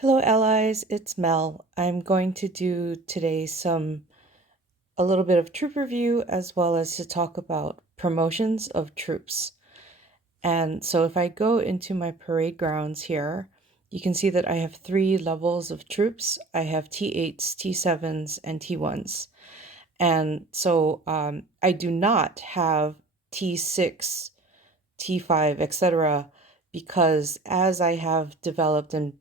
Hello, allies. It's Mel. I'm going to do today a little bit of troop review as well as to talk about promotions of troops. And so if I go into my parade grounds here, you can see that I have three levels of troops. I have T8s, T7s, and T1s. And so I do not have T6, T5, etc., because as I have developed and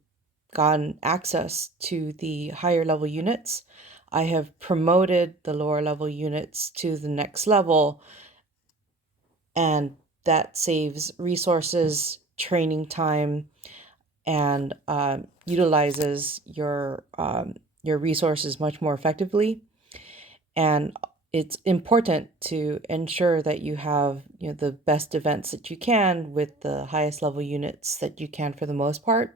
gotten access to the higher level units, I have promoted the lower level units to the next level, and that saves resources, training time, and utilizes your resources much more effectively. And it's important to ensure that you have the best events that you can with the highest level units that you can for the most part.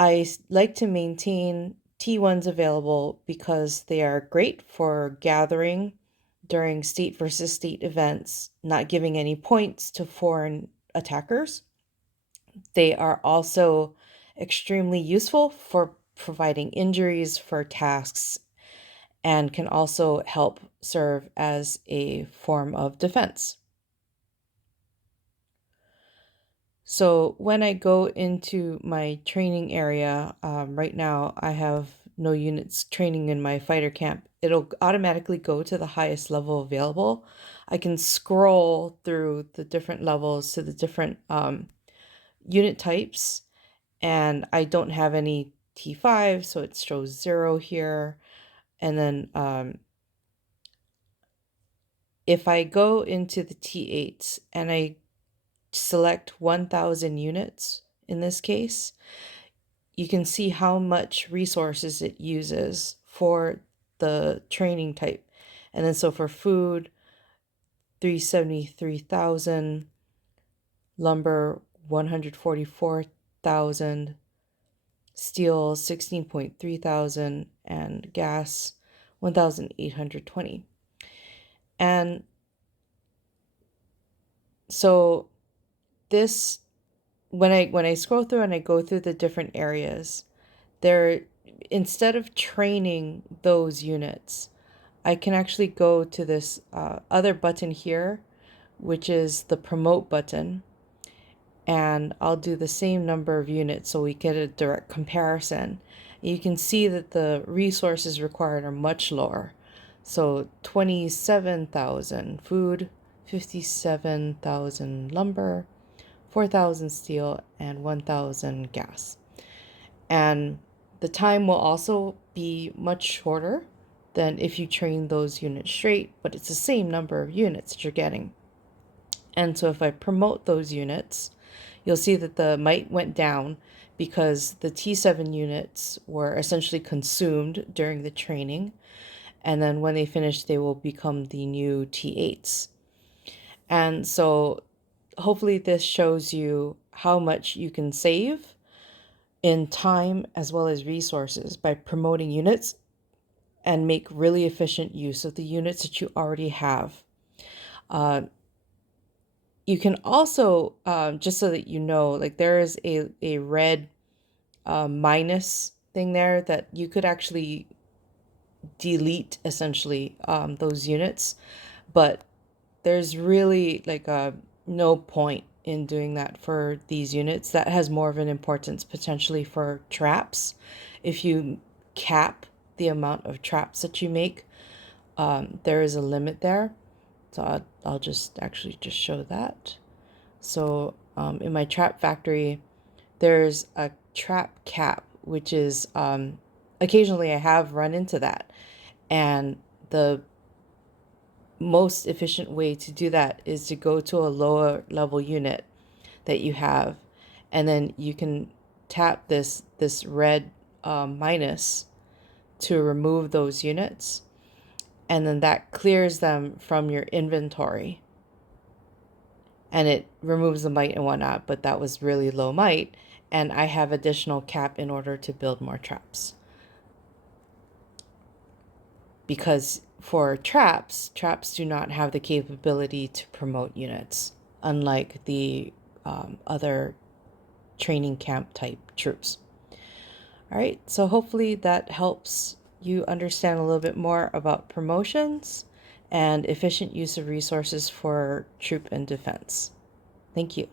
I like to maintain T1s available because they are great for gathering during state versus state events, not giving any points to foreign attackers. They are also extremely useful for providing injuries for tasks and can also help serve as a form of defense. So when I go into my training area, right now I have no units training in my fighter camp. It'll automatically go to the highest level available. I can scroll through the different levels to the different unit types, and I don't have any T5, so it shows 0 here. And then if I go into the T8s and I select 1000 units in this case, you can see how much resources it uses for the training type. And then so for food, 373,000, lumber, 144,000, steel, 16.3 thousand, and gas, 1,820. And so this, when I scroll through and I go through the different areas, there, instead of training those units, I can actually go to this other button here, which is the promote button, and I'll do the same number of units so we get a direct comparison. You can see that the resources required are much lower. So 27,000 food, 57,000 lumber, 4,000 steel, and 1,000 gas. And the time will also be much shorter than if you train those units straight, but it's the same number of units that you're getting. And so if I promote those units, you'll see that the might went down because the T7 units were essentially consumed during the training. And then when they finish, they will become the new T8s. And so hopefully this shows you how much you can save in time as well as resources by promoting units and make really efficient use of the units that you already have. Uh, you can also, just so that you know, like there is a red minus thing there that you could actually delete essentially those units, but there's really like no point in doing that for these units. That has more of an importance potentially for traps. If you cap the amount of traps that you make, there is a limit there. So I'll just actually just show that. So in my trap factory, there's a trap cap, which is occasionally I have run into that. And the most efficient way to do that is to go to a lower level unit that you have, and then you can tap this red minus to remove those units, and then that clears them from your inventory and it removes the might and whatnot, but that was really low might, and I have additional cap in order to build more traps. Because for traps do not have the capability to promote units, unlike the other training camp type troops. All right, so hopefully that helps you understand a little bit more about promotions and efficient use of resources for troop and defense. Thank you.